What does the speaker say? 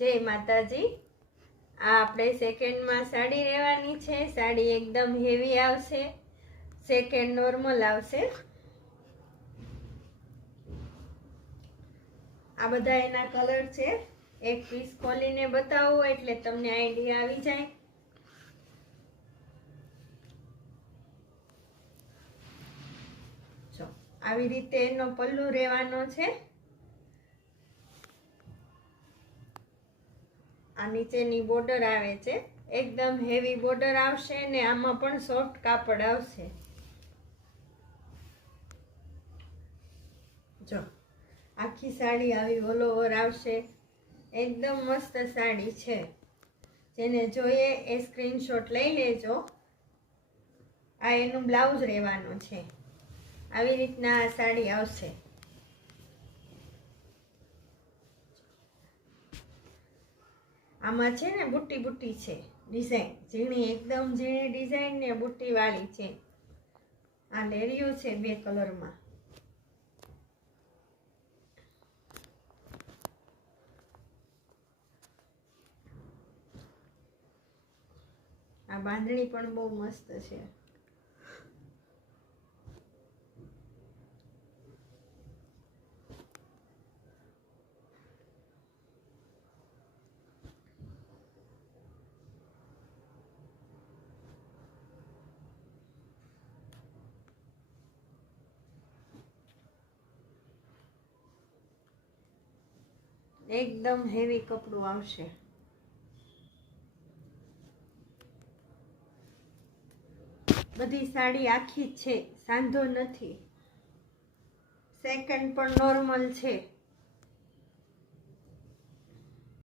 જય માતાજી। આ આપણે સેકન્ડમાં સાડી રહેવાની છે। સાડી એકદમ હેવી આવશે, સેકન્ડ નોર્મલ આવશે। આ બધા એના કલર છે। એક પીસ ખોલીને બતાવું એટલે તમને આઈડિયા આવી જાય। જો આવી રીતે એનો પલ્લુ રહેવાનો છે। આ નીચેની બોર્ડર આવે છે, એકદમ હેવી બોર્ડર આવશે ને આમાં પણ સોફ્ટ કાપડ આવશે। જો આખી સાડી આવી ઓલ ઓવર આવશે, એકદમ મસ્ત સાડી છે। જેને જોઈએ એ સ્ક્રીનશોટ લઈ લેજો। આ એનું બ્લાઉઝ રહેવાનું છે। આવી રીતના આ સાડી આવશે। આમાં છે ને બુટ્ટી બુટ્ટી છે, ડિઝાઇન ઝીણી, એકદમ ઝીણી ડિઝાઇન ને બુટ્ટી વાળી છે। આ લેરિયું છે 2 કલરમાં। આ બાંધણી પણ બહુ મસ્ત છે। એકદમ હેવી કપડું આવશે। બધી સાડી આખી જ છે, સાંધો નથી। સેકન્ડ પણ નોર્મલ છે।